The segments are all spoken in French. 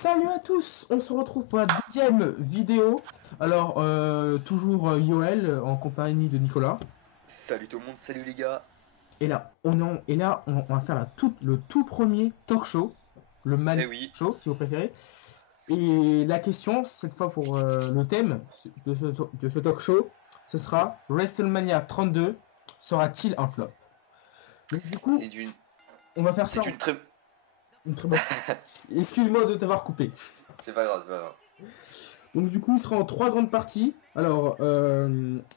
Salut à tous, on se retrouve pour la deuxième vidéo. Alors, toujours Yoel en compagnie de Nicolas. Salut tout le monde, salut les gars. Et là, on va faire le tout premier talk show, le Man Eh oui, Show si vous préférez. Et la question, cette fois pour le thème de ce talk show, ce sera WrestleMania 32 sera-t-il un flop? Donc du coup, c'est d'une, on va faire ça c'est en une très, une très bonne chose. Excuse-moi de t'avoir coupé. c'est pas grave, c'est pas grave. Donc du coup, il sera en trois grandes parties. Alors,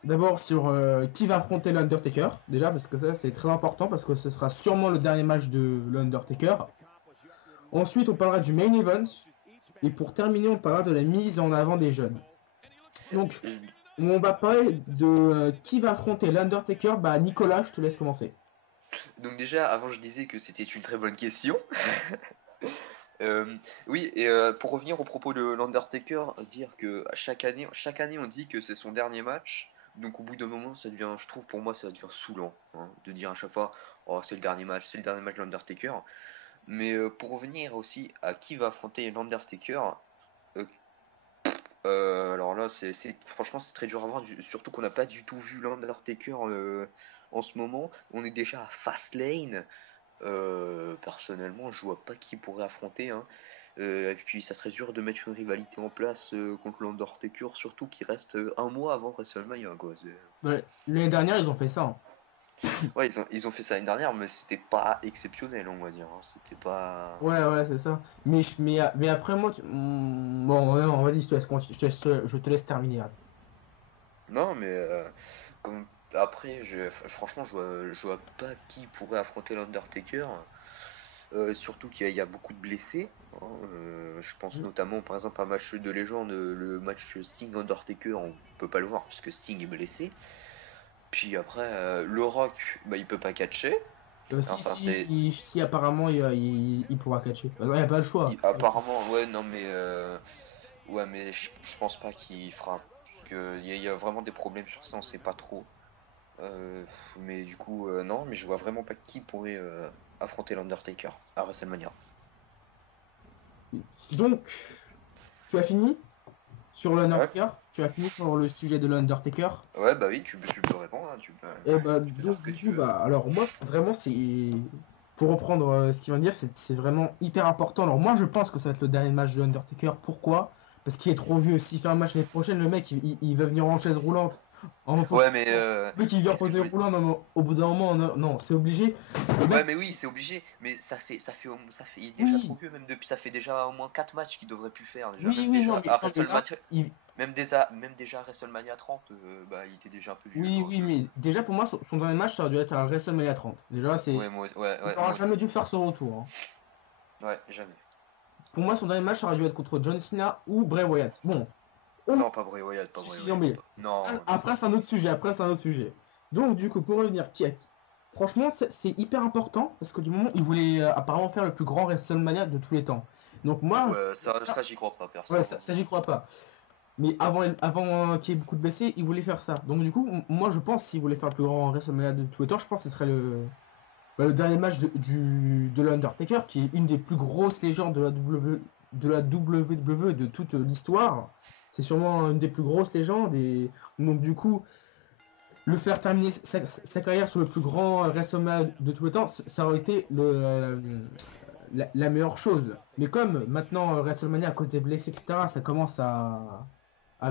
d'abord sur qui va affronter l'Undertaker, déjà, parce que ça c'est très important, parce que ce sera sûrement le dernier match de l'Undertaker. Ensuite, on parlera du main event. Et pour terminer, on parlera de la mise en avant des jeunes. Donc, Euh, on va parler de qui va affronter l'Undertaker. Bah, Nicolas, je te laisse commencer. Donc déjà, avant je disais que c'était une très bonne question. Oui, et pour revenir au propos de l'Undertaker, dire que à chaque année on dit que c'est son dernier match. Donc au bout d'un moment, ça devient, je trouve pour moi, ça devient saoulant, hein, de dire à chaque fois, oh c'est le dernier match de l'Undertaker. Mais pour revenir aussi à qui va affronter l'Undertaker, euh, alors là, franchement, c'est très dur à voir, surtout qu'on n'a pas du tout vu l'Undertaker en ce moment. On est déjà à Fastlane. Personnellement, je vois pas qui pourrait affronter, hein. Et puis, ça serait dur de mettre une rivalité en place contre l'Undertaker, surtout qu'il reste un mois avant WrestleMania, quoi. Ouais, l'année dernière, ils ont fait ça, hein. Ouais, ils ont fait ça l'année dernière, mais c'était pas exceptionnel, on va dire, hein. C'était pas. Ouais, ouais, c'est ça. Mais après, moi, bon, ouais, on va dire, je te laisse terminer, hein. Non, mais comme après, franchement, je vois pas qui pourrait affronter l'Undertaker. Surtout qu'il y a beaucoup de blessés, hein. Je pense notamment, par exemple, à un match de légende, le match Sting-Undertaker, on peut pas le voir puisque Sting est blessé. Puis après, le Rock, bah, il peut pas catcher. Si, Enfin, c'est. si, apparemment, il pourra catcher. Il n'y a pas le choix. Apparemment, ouais, non, mais. Ouais, mais je pense pas qu'il fera. Parce qu'il y a vraiment des problèmes sur ça, on sait pas trop. Euh, mais du coup, non, mais je vois vraiment pas qui pourrait affronter l'Undertaker à WrestleMania. Donc, tu as fini sur Ouais, l'Undertaker. Tu as fini sur le sujet de l'Undertaker. ouais, bah oui, tu peux répondre, hein, Et bah, tu peux dire donc, ce que du tu coup, veux. bah, alors, moi, vraiment, c'est. Pour reprendre ce qu'il vient de dire, c'est vraiment hyper important. Alors, moi, je pense que ça va être le dernier match de l'Undertaker. Pourquoi? Parce qu'il est trop vieux. S'il fait un match l'année prochaine, le mec, il va venir en chaise roulante. En fauteuil Ouais, mais roulant. Le mec, il vient en qu'est-ce que je fauteuil voulais. roulant. Non, mais au bout d'un moment, non, non, c'est obligé. Le Ouais, mec, mais oui, c'est obligé, mais il est déjà trop oui, vieux, même depuis, ça fait déjà au moins 4 matchs qu'il devrait plus faire, déjà, oui, même oui, déjà non, à mais là, WrestleMania, même déjà à WrestleMania 30, bah, il était déjà un peu vieux, oui, quoi. oui, mais déjà pour moi, son dernier match, ça aurait dû être à WrestleMania 30. Déjà, Ouais, c'est. Il n'aura moi jamais aussi. dû faire son retour, hein. Ouais, jamais. Pour moi, son dernier match, ça aurait dû être contre John Cena ou Bray Wyatt. Bon, on. Non, pas Bray Wyatt, pas Si, Bray si, non, Wyatt. mais. Non, non, Après, pas. c'est un autre sujet. Après, c'est un autre sujet. Donc, du coup, pour revenir, franchement, c'est hyper important parce que du moment, il voulait apparemment faire le plus grand WrestleMania de tous les temps. Donc, moi, Ouais, ça j'y crois pas, ouais, perso, hein. ça j'y crois pas. Mais avant qu'il y ait beaucoup de blessés, il voulait faire ça. Donc, du coup, moi, je pense s'il voulait faire le plus grand WrestleMania de tous les temps, je pense que ce serait le dernier match de l'Undertaker, qui est une des plus grosses légendes de la WWE de toute l'histoire. C'est sûrement une des plus grosses légendes. Et donc, du coup, le faire terminer sa carrière sur le plus grand WrestleMania de tous les temps, ça aurait été la meilleure chose. Mais comme maintenant, WrestleMania, à cause des blessés, etc., ça commence à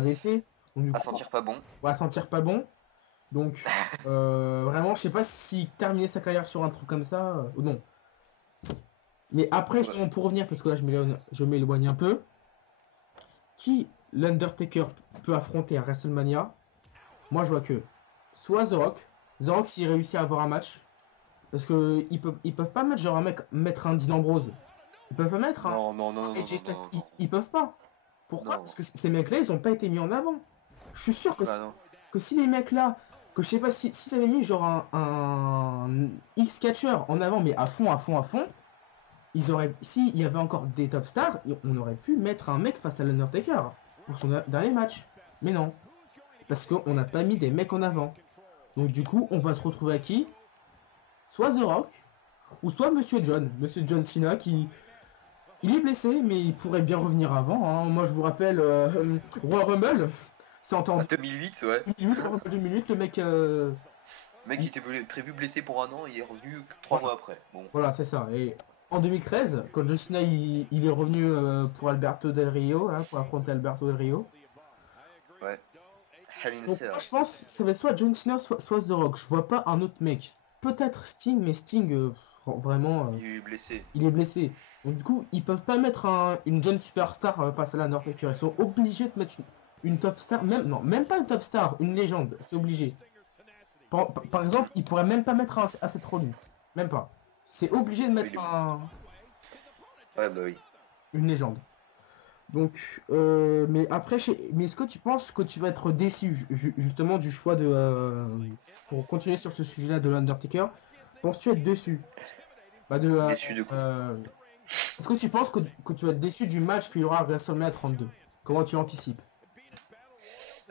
baisser, donc du À coup, sentir pas bon. on va sentir pas bon. Donc, vraiment, je sais pas si terminer sa carrière sur un truc comme ça ou non. Mais après, Ouais. justement, pour revenir, parce que là, je m'éloigne un peu, qui l'Undertaker peut affronter à WrestleMania? Moi, je vois que soit The Rock. The Rock, s'il réussit à avoir un match, parce que ils peuvent pas mettre genre un mec, mettre un Dean Ambrose. Ils peuvent pas mettre Non, non, un non, non, AJ non, Styles. non, non, Ils peuvent pas. Pourquoi? non. Parce que ces mecs-là, ils ont pas été mis en avant. Je suis sûr Bah non. que si les mecs-là, que je sais pas si ça avait mis genre un X-Catcher en avant, mais à fond, à fond, à fond, ils auraient, s'il y avait encore des top stars, on aurait pu mettre un mec face à l'Undertaker pour son dernier match. Mais non, parce qu'on n'a pas mis des mecs en avant. Donc du coup, on va se retrouver à qui? Soit The Rock, ou soit Monsieur John Cena, qui Il est blessé, mais il pourrait bien revenir avant, hein. Moi, je vous rappelle, Royal Rumble, c'est en temps À 2008, ouais. 2008, Royal Rumble 2008, le mec, Le mec, il il- était prévu blessé pour un an, il est revenu 3 mois voilà, après. Bon, voilà, c'est ça. Et en 2013, quand John Cena il est revenu pour Alberto Del Rio, hein, pour affronter Alberto Del Rio. ouais. Hell in a Donc moi, Cell. je pense que ça va être soit John Cena, soit The Rock. Je vois pas un autre mec. Peut-être Sting, mais Sting, vraiment, Il est blessé. il est blessé. Donc du coup, ils peuvent pas mettre une jeune superstar face à l'Undertaker. Ils sont obligés de mettre une top star, même non, même pas une top star, une légende. C'est obligé. Par exemple, ils pourraient même pas mettre un Seth Rollins. Même pas. C'est obligé de Oui, mettre ouais, bah oui. une légende. Donc, mais après, mais est-ce que tu penses que tu vas être déçu justement du choix de pour continuer sur ce sujet-là de l'Undertaker? Penses-tu être déçu? Bah de Déçu de quoi? est-ce que tu penses que tu vas être déçu du match qu'il y aura à WrestleMania 32? Comment tu anticipes?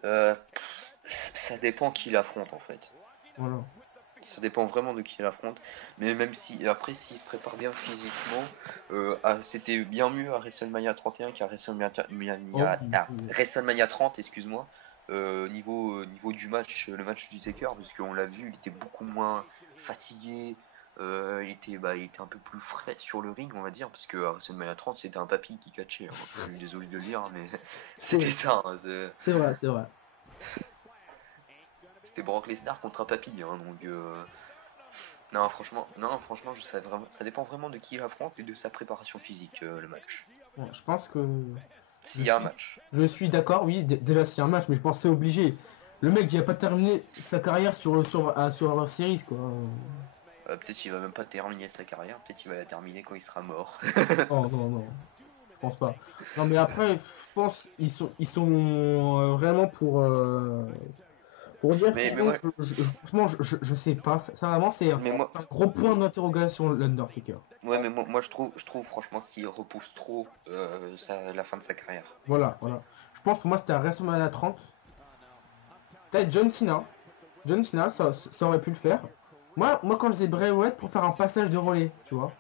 Ça dépend qui l'affronte en fait. Voilà. Ça dépend vraiment de qui il affronte. Mais même si, après, s'il se prépare bien physiquement, c'était bien mieux à WrestleMania 31 qu'à Oh oui, oui. WrestleMania 30, excuse-moi. Niveau du match, le match du Taker, parce qu'on l'a vu, il était beaucoup moins fatigué. Il était un peu plus frais sur le ring, on va dire, parce que à WrestleMania 30, c'était un papy qui catchait, hein. Je suis désolé de le dire, mais C'est c'était ça, hein, c'est vrai, c'est vrai. c'était Brock Lesnar contre un papy, hein, donc non, franchement, ça dépend vraiment de qui il affronte et de sa préparation physique, le match. Bon, je pense que je S'il y a un suis, match. je suis d'accord, oui, déjà c'est un match, mais je pense que c'est obligé. Le mec, il a pas terminé sa carrière sur Survivor Series, quoi. Peut-être qu'il va même pas terminer sa carrière, peut-être qu'il va la terminer quand il sera mort. Oh non, non, je pense pas. Non, mais après, je pense ils sont vraiment pour dire Mais, qu'ils mais vont. moi, Franchement, je sais pas. Ça, vraiment, mais moi, c'est un gros point d'interrogation, l'Undertaker. ouais, mais moi je trouve franchement qu'il repousse trop la fin de sa carrière. Voilà, voilà. Je pense pour moi, c'était à WrestleMania 30. Peut-être John Cena. John Cena, ça aurait pu le faire. Moi, quand je faisais Bray Wyatt pour faire un passage de relais, tu vois.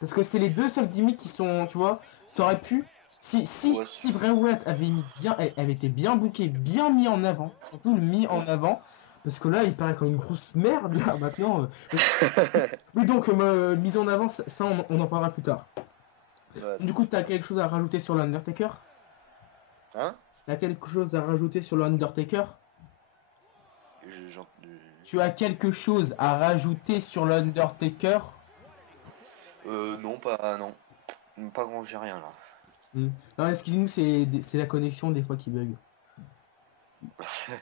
Parce que c'est les deux seuls gimmicks qui sont, tu vois, ça aurait pu. Ouais, Si Bray Wyatt avait été bien booké, bien mis en avant, surtout le mis en avant, parce que là, il paraît comme une grosse merde, là, maintenant. Oui, donc, mise en avant, ça, on en parlera plus tard. ouais, Du coup, t'as quelque chose à rajouter sur l'Undertaker? hein? T'as quelque chose à rajouter sur l'Undertaker? Je- j'en- Tu as quelque chose à rajouter sur l'Undertaker? non, pas grand, j'ai rien là. Hmm. Non, excusez-nous, c'est la connexion des fois qui bug.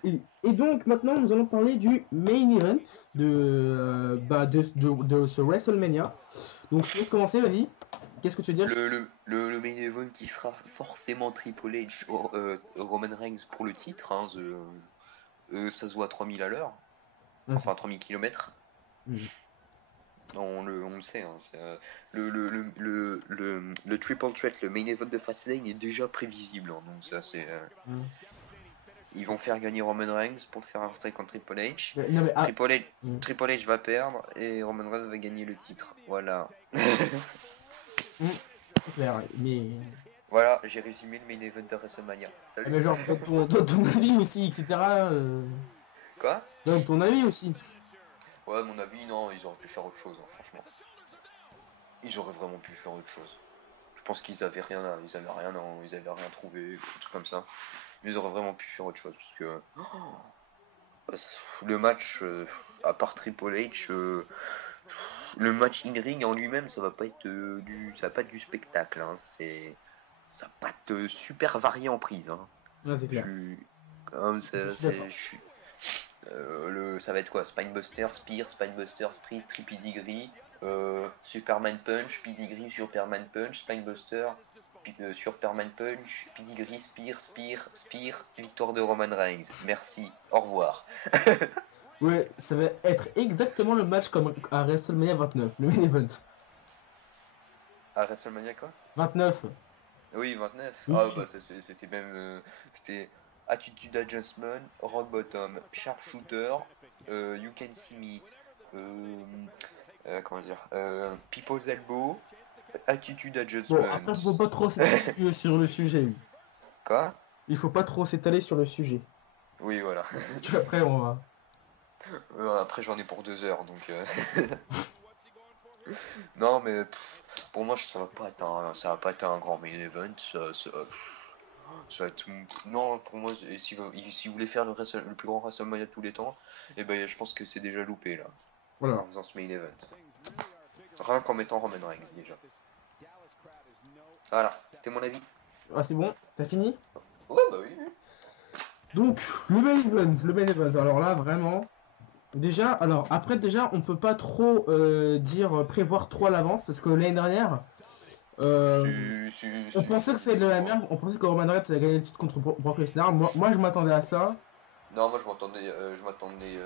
Et donc maintenant nous allons parler du main event de ce WrestleMania. Donc je te laisse commencer, vas-y. Qu'est-ce que tu veux dire? Le main event qui sera forcément Triple H, Roman Reigns pour le titre, hein, ça se voit à 3000 à l'heure, Ah, c'est enfin ça. 3000 km. Hmm. On le sait, hein, le Triple Threat, le main event de Fastlane est déjà prévisible, hein, donc ça c'est. Hmm. Ils vont faire gagner Roman Reigns pour le faire rentrer contre Triple H. Non mais Triple H, hmm. Triple H va perdre et Roman Reigns va gagner le titre. Voilà. Hmm. C'est clair. Voilà, j'ai résumé le main event de WrestleMania. Salut. Mais genre donne ton avis aussi, etc. Quoi? Donne ton avis aussi. Ouais, mon avis, non, ils auraient pu faire autre chose, hein, franchement. Ils auraient vraiment pu faire autre chose. Je pense qu'ils avaient rien, ils avaient rien trouvé, un truc comme ça. Mais ils auraient vraiment pu faire autre chose parce que le match, à part Triple H, le match in ring en lui-même, ça va pas être du spectacle, hein. Ça va pas être super varié en prise, hein. Ouais, c'est Je clair. suis, hein, Je suis d'accord. ça va être quoi? Spinebuster, Spear, Spinebuster, Spear, Tripidigri, Superman Punch, Pedigree, Superman Punch, Spinebuster, Superman Punch, Pedigree, Spear, Spear, Spear, victoire de Roman Reigns. Merci, au revoir. Ouais, ça va être exactement le match comme à WrestleMania 29, le main event. À WrestleMania quoi? 29. Oui, 29. Ah bah Oui. c'était même c'était Attitude Adjustment, Rock Bottom, Sharpshooter, You Can See Me, comment dire, People's Elbow, attitude Bon, adjustment. après, faut pas trop s'étaler sur le sujet. Oui. Quoi? Il faut pas trop s'étaler sur le sujet. Oui, voilà. Parce qu'après, on va. Après, j'en ai pour 2 heures, donc. Non, mais pour moi, ça va pas être un grand main event. Ça va être. Non, pour moi, si vous voulez faire le plus grand WrestleMania de tous les temps, et ben, je pense que c'est déjà loupé là, Voilà. en faisant ce main event. Rien qu'en mettant Roman Reigns déjà. Voilà, c'était mon avis. Ah, c'est bon? T'as fini? Ouais, bah oui. Donc, le main event. Le main event. Alors là, vraiment. Déjà, alors après, déjà, on peut pas trop prévoir trop à l'avance parce que l'année dernière. On pensait que c'était de la merde, on pensait que Roman Reigns allait gagner le titre contre Brock Lesnar. Moi je m'attendais à ça. Non, moi je m'attendais.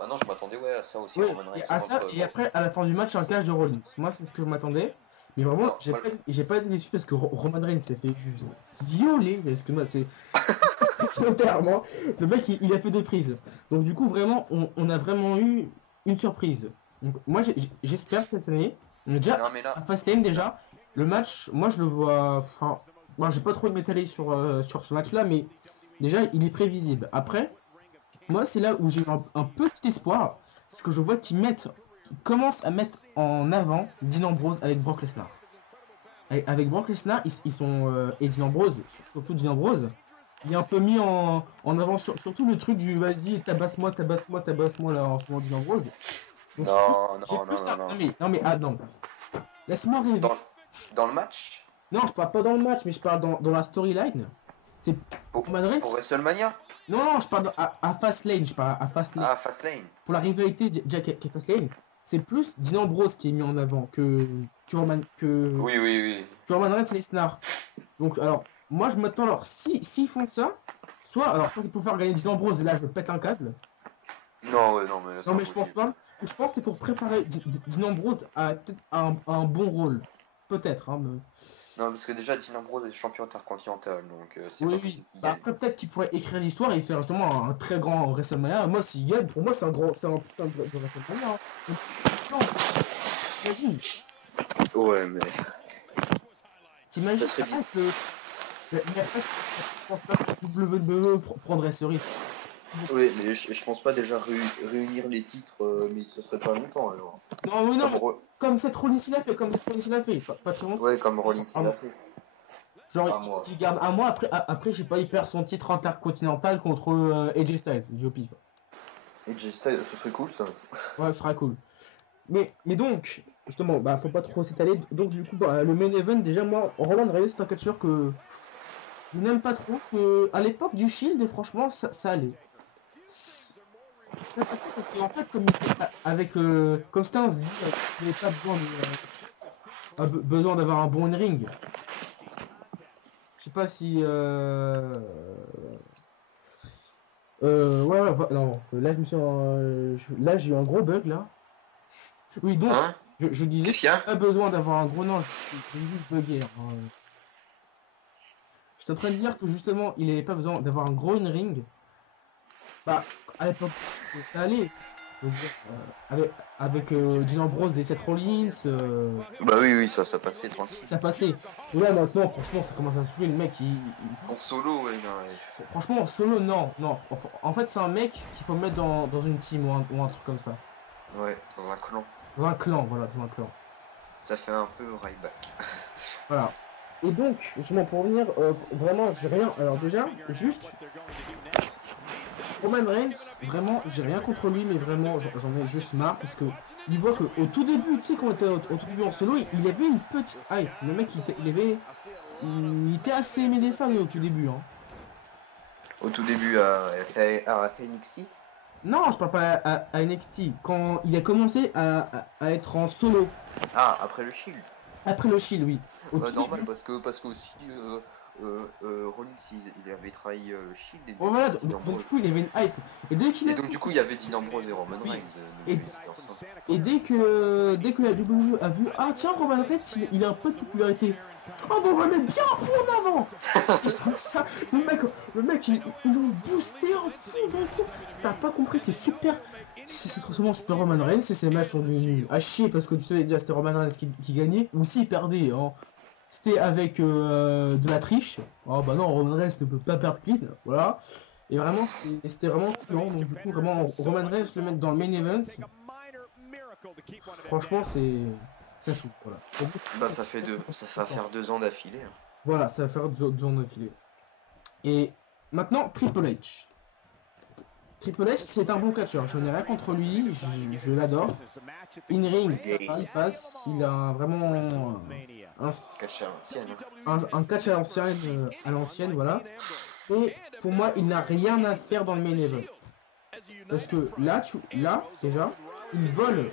Ah non, je m'attendais ouais à ça aussi, Oui, Roman et Reigns à ça, contre. et après à la fin du match, un catch de Rollins. Moi c'est ce que je m'attendais. Mais vraiment, Non, j'ai pas été déçu parce que Roman Reigns s'est fait juste violer. Excuse-moi, c'est volontairement. Le mec il a fait des prises. Donc du coup, vraiment, on a vraiment eu une surprise. Donc, moi j'espère cette année. On est déjà non mais là. à Fastlane déjà. Le match, moi je le vois. Enfin, moi j'ai pas trop m'étaler sur ce match-là, mais déjà il est prévisible. Après, moi c'est là où j'ai un petit espoir, c'est que je vois qu'ils commencent à mettre en avant Dean Ambrose avec Brock Lesnar. Avec Brock Lesnar, ils sont et Dean Ambrose, surtout Dean Ambrose, il est un peu mis en avant surtout le truc du vas-y tabasse-moi, tabasse-moi, tabasse-moi là en ce moment Dean Ambrose. Donc Non, j'ai non, plus non, ça. non, non. Non mais ah non. Laisse-moi rêver. Dans le match? Non, je parle pas dans le match, mais je parle dans la storyline. C'est Roman Reigns. Pour WrestleMania? Non, je parle à Fastlane, je parle à Fastlane. Ah, Fastlane. Pour la rivalité Jack et Fastlane, c'est plus Dean Ambrose qui est mis en avant que Roman Oui. Roman Reigns et Lesnar. Donc alors, moi je m'attends alors s'ils font ça, alors ça c'est pour faire gagner Dean Ambrose et là je pète un câble. Non, ouais, non, mais là, Non mais je pense pas. Je pense que c'est pour préparer Dean Ambrose à peut-être un bon rôle. Peut-être, hein. Non, parce que déjà, Dean Ambrose est champion intercontinental, donc c'est Oui, pas oui. possible qu'il Bah, gagne. après, peut-être qu'il pourrait écrire l'histoire et faire justement un très grand WrestleMania. Moi, s'il gagne, pour moi, c'est un putain de WrestleMania. Hein. Non, t'imagines, Ouais, mais. t'imagines Ça serait bizarre. Mais après, je pense pas que WWE prendrait ce risque. Oui, mais je pense pas déjà réunir les titres, mais ce serait pas longtemps alors. Non, oui, non, Comme mais comme Seth Rollins il a fait, pas très longtemps. Ouais, comme Rollins il a fait. Genre, Un mois. il garde un mois, après, je sais pas, il perd son titre intercontinental contre AJ Styles, j'ai au pif. Et J-Style, ce serait cool ça. Ouais, ce sera cool. Mais donc, justement, bah faut pas trop s'étaler. Donc du coup, bah, le main event, déjà moi, Roman Reigns, c'est un catcheur que je n'aime pas trop. Que à l'époque du Shield, franchement, ça allait. Ça passait parce qu'en fait, comme comme c'était un sbire, il n'avait pas besoin d'avoir un bon ring. Je sais pas si ouais, non, là je me suis là j'ai eu un gros bug là. Oui, donc Hein? je disais Qu'est-ce qu'il y a? pas besoin d'avoir un gros nom, j'ai juste bugué. Hein. Je suis en train de dire que justement, il n'avait pas besoin d'avoir un gros in-ring. Bah, à l'époque, ça allait. Je veux dire, avec Dean Ambrose et Seth Rollins, Bah oui, ça passait tranquille. ça passait. Mais là, maintenant, franchement, ça commence à saouler. Le mec, En solo, ouais, non, ouais. franchement, solo, non. En fait, c'est un mec qu'il faut mettre dans une team ou un truc comme ça. Ouais, dans un clan. Dans un clan, voilà, dans un clan. Ça fait un peu Ryback. Voilà. Et donc, justement, pour revenir, vraiment, j'ai rien. Alors, déjà, juste. Roman Reigns, vraiment, j'ai rien contre lui, mais vraiment, j'en ai juste marre parce que il voit que au tout début, tu sais, quand on était au tout début en solo, il avait une petite hype. Le mec, il était assez aimé des fans au tout début. Hein. Au tout début à NXT? Non, je parle pas à NXT. Quand il a commencé à être en solo. Ah, après le Shield. Après le Shield, oui. Normal, parce que aussi Rollins il avait trahi le Shield et Bon, voilà, donc du coup, il avait une hype. Et dès qu'il et donc du coup il y avait Dean Ambrose et Roman Reigns. Et dès que la WWE a vu, ah tiens, Roman Reigns, il a un peu de popularité. Oh, bon, on va mettre bien un fou en avant. Ça, le mec, ils l'ont boosté en fou dans le coup. T'as pas compris, c'est super. C'est forcément super Roman Reigns, et ces matchs sont devenus à chier parce que tu savais déjà c'était Roman Reigns qui gagnait, ou s'il perdait, hein. C'était avec de la triche. Oh bah non, Roman Reigns ne peut pas perdre clean, voilà. Et vraiment, c'était vraiment fluent, donc du coup, vraiment, Roman Reigns le mettre dans le main event, franchement, ça saoule, voilà. Bah ça va faire 2 ans d'affilée. Hein. Voilà, ça va faire 2 ans d'affilée. Et maintenant, Triple H. Triple H, c'est un bon catcheur, je n'ai rien contre lui, je l'adore. In-ring, il passe, il a vraiment Catch à l'ancienne. un catch à l'ancienne, voilà. Et pour moi, il n'a rien à faire dans le main event. Parce que là, déjà, il vole,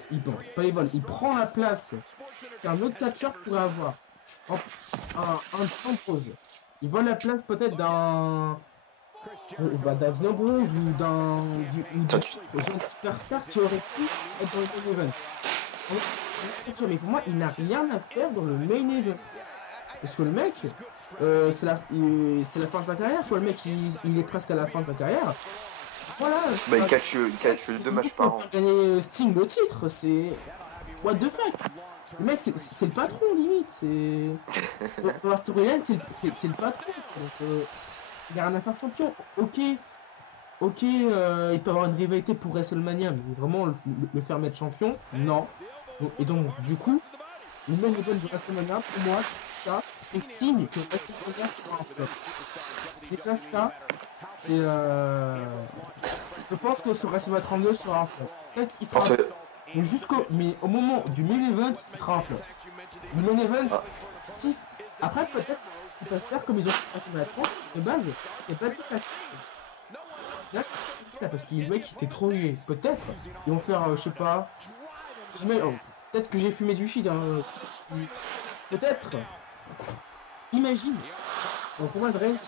pas il vole, il prend la place qu'un autre catcheur pourrait avoir. Un temps de pause. Il vole la place peut-être d'un Dean Ambrose ou d'un jeune superstar qui aurait pu être dans le main event. Mais pour moi, il n'a rien à faire dans le main event. Parce que le mec, c'est la fin de sa carrière, quoi. Le mec, il est presque à la fin de sa carrière. Voilà. Bah, il catch 2 matchs par an. Gagner Sting le titre, c'est. What the fuck? Le mec, c'est le patron, limite. C'est. Dans la storyline, c'est le patron. Donc, il a rien à faire champion. Ok, il peut avoir une rivalité pour WrestleMania, mais vraiment le faire mettre champion, non. Et donc, du coup, le main event de WrestleMania, pour moi, ça, c'est signe que WrestleMania sera un flop. Déjà, ça, c'est. Je pense que ce WrestleMania 32 sera un flop. Peut-être qu'il sera un flop. Mais au moment du main event, ce sera un flop. Le main event, si. Après, peut-être qu'ils peuvent faire comme ils ont fait WrestleMania 30, de base, c'est pas dit ça. Là, parce qu'il voit qu'il était trop hué. Peut-être ils vont faire, je sais pas. Peut-être que j'ai fumé du shit. Hein. Peut-être. Imagine. Donc Roman Reigns,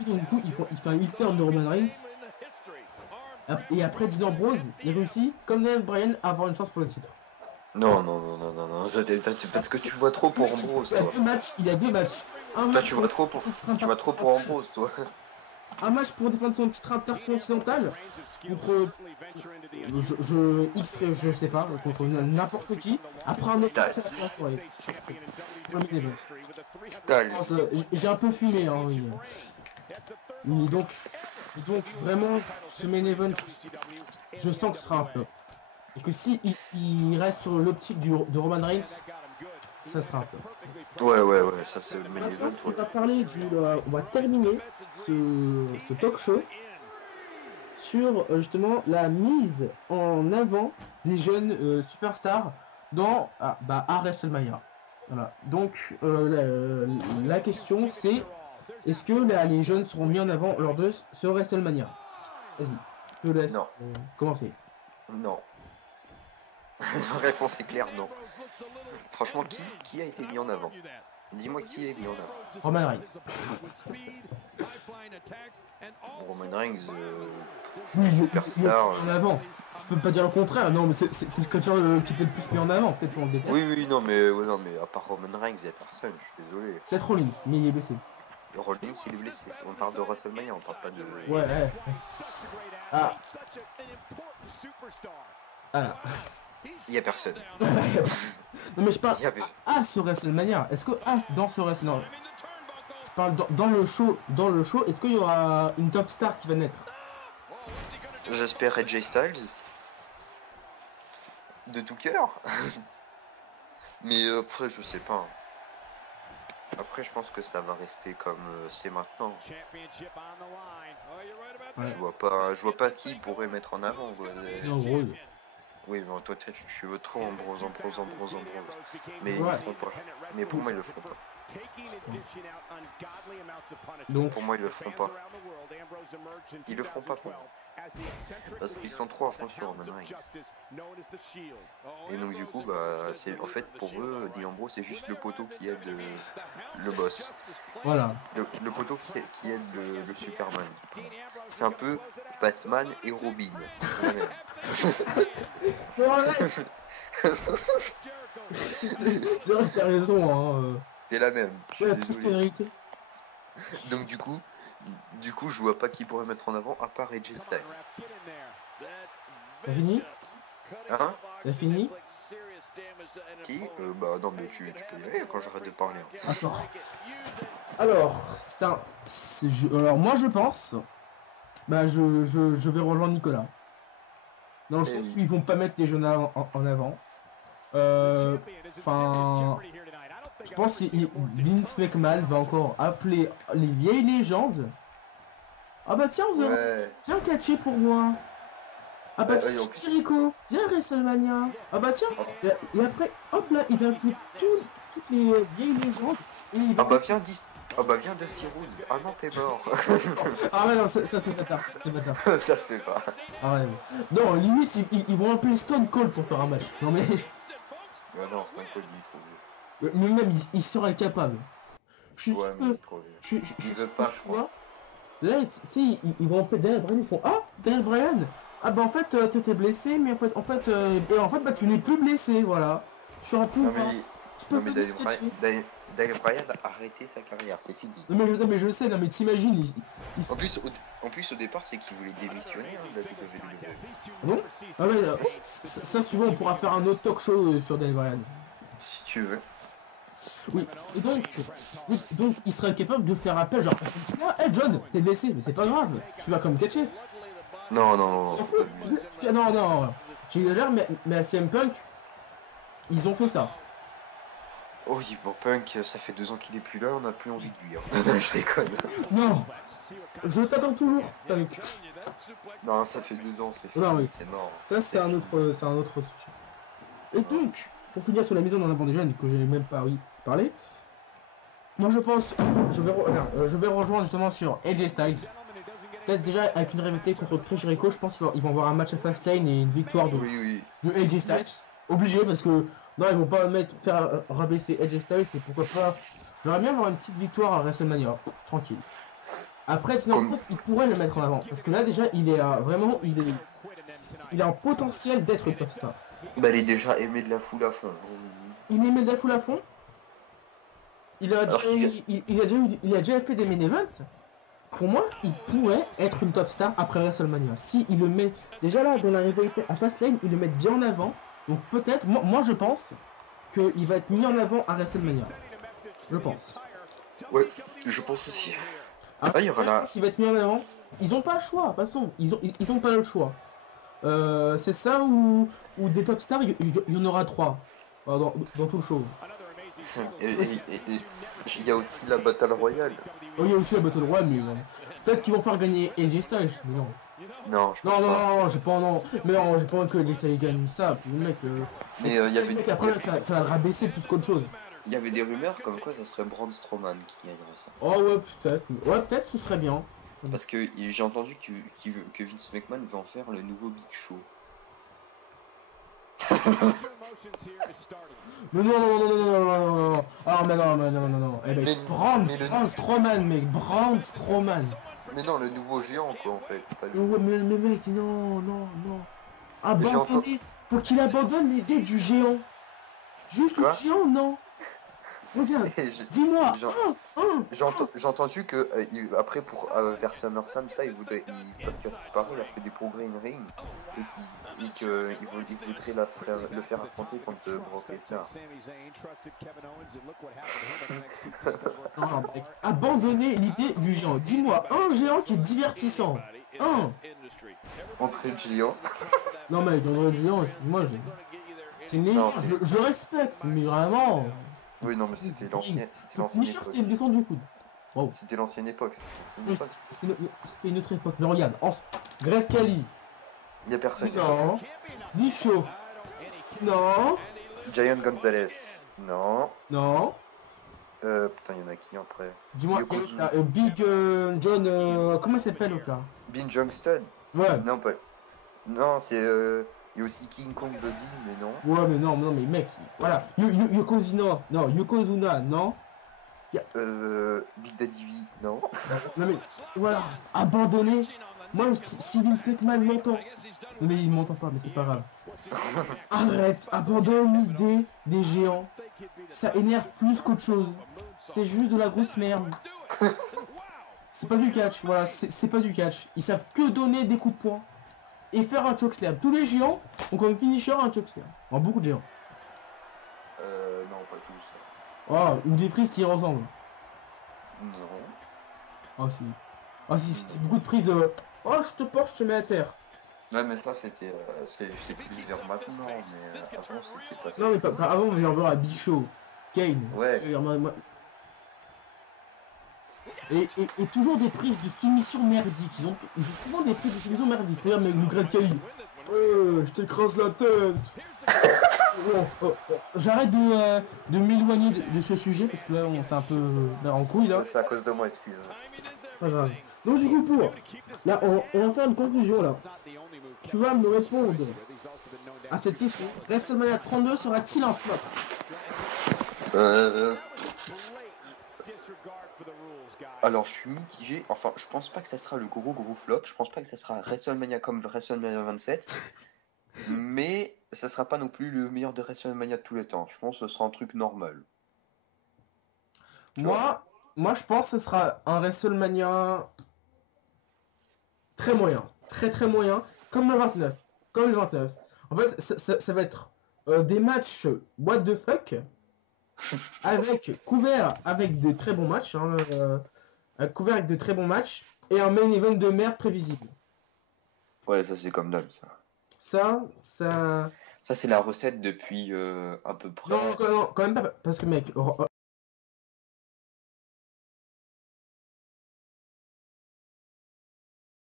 donc du coup, il fait un 8 turn de Roman Reigns. Et après 10 Ambrose, il réussit, comme Daniel Bryan, à avoir une chance pour le titre. Non. Parce que tu vois trop pour Ambrose. Il y a deux matchs. Toi, tu vois trop pour Ambrose, toi. Un match pour défendre son titre intercontinental contre je sais pas, contre n'importe qui. Après un autre j'ai un peu fumé, hein, oui. Mais donc vraiment ce main event, je sens que ce sera un flop. Et que si il reste sur l'optique de Roman Reigns, ça sera un flop. Ouais, ça c'est le main event. On va terminer ce talk show sur justement la mise en avant des jeunes superstars dans à WrestleMania. Voilà. Donc la question c'est est-ce que les jeunes seront mis en avant lors de ce WrestleMania? Vas-y, je te laisse commencer. Non. La réponse est claire, non. Franchement, qui a été mis en avant? Dis-moi qui est mis en avant. Roman Reigns. Roman Reigns, superstar. En avant. Je peux pas dire le contraire. Non, mais c'est le catcheur qui peut être plus mis en avant. Peut-être qu'on le déteste. Oui, non, mais à part Roman Reigns, il n'y a personne. Je suis désolé. C'est Rollins, mais il est blessé. Rollins, il est blessé. On parle de WrestleMania, on parle pas de. Ouais. Ah. Voilà. Il y a personne. Non mais je parle ce WrestleMania. Est-ce que dans ce WrestleMania, je parle dans le show, est-ce qu'il y aura une top star qui va naître? J'espère AJ Styles. De tout cœur. Mais après, je sais pas. Après, je pense que ça va rester comme c'est maintenant. Ouais. Je vois pas qui pourrait mettre en avant. Oui, mais toi, tu veux trop Ambrose. Mais ils feront pas. Mais pour moi, ils le feront pas. Donc, pour moi, ils le feront pas. Ils le feront pas pour moi. Parce qu'ils sont trop à fond sur Roman Reigns. Et donc, du coup, c'est en fait pour eux, Dean Ambrose, c'est juste le poteau qui aide le boss. Voilà. Le poteau qui aide le Superman. C'est un peu Batman et Robin. C'est la même. C'est vrai, t'as raison, hein. T'es la même, je suis Ouais, la triste désolé. vérité. Donc du coup, je vois pas qui pourrait mettre en avant à part AJ Styles. T'as fini? Hein? T'as fini? Qui? Bah non, mais tu peux y aller quand j'arrête de parler. Hein. Attends. Alors, alors moi je pense, bah je vais rejoindre Nicolas. Dans le Eh sens oui. où ils vont pas mettre les jeunes en avant. Enfin, je pense que Vince McMahon va encore appeler les vieilles légendes. Ah bah tiens, Ouais. tiens catché pour moi. Ah bah tiens, En plus, Jericho, viens WrestleMania. Ah bah tiens, et après, hop là, il va appeler toutes les vieilles légendes et il va ah bah mettre... viens ah bah viens Dusty Rhodes. Ah non, t'es mort. Ah ouais, non, ça c'est bâtard, c'est bâtard. Ça se fait pas. Ah ouais, non, limite, ils vont appeler Stone Cold pour faire un match. Non mais, Bah non, c'est un peu il est trop vieux. mais même, il serait capable. Je suis Ouais, sûr mais il que... est trop vieux. Je Il suis veut sûr que pas, tu je crois. vois, là, tu sais, ils vont appeler Daniel Bryan, ils font ah, Daniel Bryan. Ah bah en fait, t'étais blessé, mais en fait, bah tu n'es plus blessé, voilà. Tu auras plus Non pas. mais, Tu peux non mais venir sketcher. Daniel Bryan a arrêté sa carrière, c'est fini. Non mais je sais, non mais t'imagines, En plus, au départ, c'est qu'il voulait démissionner hein, de la WWE. Ah bon? Ah ouais, ça souvent on pourra faire un autre talk show sur Daniel Bryan. Si tu veux. Oui, et donc il serait capable de faire appel, genre, hey John, t'es blessé, mais c'est pas grave, tu vas comme catcher. Non, non, non, S'en non, fout. pas lui. Non, j'exagère, mais à CM Punk, ils ont fait ça. Oh oui, bon, Punk, ça fait 2 ans qu'il est plus là, on a plus envie de lui. Hein. Je déconne. Non, je t'attends toujours, Punk. Non, ça fait 2 ans, c'est Non, fini, oui. c'est mort. Ça, c'est un autre sujet. C'est Et mort. donc, pour finir sur la mise en avant des jeunes, que j'ai même pas parlé, moi je pense, je vais rejoindre justement sur AJ Styles. Peut-être déjà avec une rivalité contre Chris Jericho, je pense qu'ils vont avoir un match à Fastlane et une victoire Oui, oui. de AJ Styles. Obligé parce que non, ils vont pas faire rabaisser AJ Styles et pourquoi pas. J'aimerais bien avoir une petite victoire à WrestleMania, tranquille. Après, sinon, je Comme... pense qu'il pourrait le mettre en avant parce que là déjà, il est vraiment, il a un potentiel d'être top star. Bah, il est déjà aimé de la foule à fond. Il met de la foule à fond. Il a Alors qu'il vient... il a déjà fait des main events. Pour moi, il pourrait être une top star après WrestleMania. Si il le met déjà là dans la rivalité à Fastlane, il le met bien en avant. Donc peut-être, moi je pense qu'il va être mis en avant à WrestleMania. Je pense. Ouais, je pense aussi. Ah, Ah, il y aura la... il va être mis en avant. Ils ont pas le choix, de toute façon. Ils ont pas le choix. C'est ça ou des top stars, il y en aura 3 dans tout le show. Et il y a aussi la Battle Royale. Oh, il y a aussi la Battle Royale, mais peut-être qu'ils vont faire gagner AJ Styles, mais non. Non, je pense pas. Non, j'ai pas envie que AJ Styles gagne ça. Puis le mec, Mais il y avait... le mec après, ça va le rabaisser plus qu'autre chose. Il y avait des rumeurs comme quoi ça serait Braun Strowman qui gagnerait ça. Oh ouais, peut-être. Ouais, peut-être ce serait bien. Parce que j'ai entendu que Vince McMahon veut en faire le nouveau Big Show. Mais non. Ah, mais non. Eh ben, Braun Strowman, mec, Braun Strowman. Mais non, le nouveau géant, quoi, en fait. Pas le... Ouais, mais mec, non. J'ai Abandonner. Faut qu'il abandonne l'idée du géant. Juste le Quoi géant, non. Regarde, dis-moi, J'ai entendu que après pour vers SummerSlam ça parce qu'à ce qui paraît il a fait des progrès in ring et qu'il voudrait le faire affronter contre Brock Lesnar. Non, mec, abandonner l'idée du géant. Dis-moi, un géant qui est divertissant. Un. Entre géant. Non mec, André le géant, excuse-moi, c'est une légende, je respecte, mais vraiment. Oui non mais c'était l'ancienne époque. C'était une descente du coude. Wow. C'était l'ancienne époque. C'était une autre époque. Mais regarde, Greg Khali. Il y a personne. Non. Big Show. Non. Giant Gonzalez. Non. Non. Putain, il y en a qui après? Dis-moi, Big John, comment il s'appelle l'autre là? Bin Johnston. Ouais. Non, pas. Non, c'est. Il y a aussi King Kong Buddy, mais non. Ouais, mais non, mais mec, voilà. Yokozuna, non. Yokozuna, non. Big Daddy V, non. Non, mais voilà. Abandonner Moi, si Vince McMahon m'entend, mais il m'entend pas, mais c'est pas grave. Arrête, abandonne l'idée des géants. Ça énerve plus qu'autre chose. C'est juste de la grosse merde. C'est pas du catch, voilà, c'est pas du catch. Ils savent que donner des coups de poing et faire un chokeslam. Tous les géants ont comme finisher un chokeslam. En beaucoup de géants. Non, pas tous. Oh, ou des prises qui ressemblent. Non. Ah si. Ah si, c'est beaucoup de prises. Oh, je te porte, je te mets à terre. Ouais, mais ça, c'était. C'est plus vers maintenant, mais avant, c'était pas ça. Non, mais pas avant, on vient voir à Big Show, Kane. Ouais. Et toujours des prises de soumission merdiques. Ils ont souvent des prises de soumission merdiques. Regarde, mais le Great Khali. Je t'écrase la tête. J'arrête de m'éloigner de ce sujet parce que là, on s'est un peu en couille là. C'est à cause de moi, excuse. Pas grave. Donc du coup, là, on va faire une conclusion là. Tu vas me répondre à cette question. WrestleMania 32 sera-t-il un flop? Alors, je suis mitigé. Enfin, je pense pas que ça sera le gros flop. Je pense pas que ça sera WrestleMania comme WrestleMania 27. Mais ça sera pas non plus le meilleur de WrestleMania de tous les temps. Je pense que ce sera un truc normal. Moi, je pense que ce sera un WrestleMania très moyen. Très moyen. Comme le 29. Comme le 29. En fait, ça va être des matchs what the fuck. Couvert avec de très bons matchs. Couvert avec de très bons matchs. Et un main event de merde prévisible. Ouais, ça c'est comme d'hab, ça. Ça c'est la recette depuis à peu près. Non, quand même pas. Parce que mec,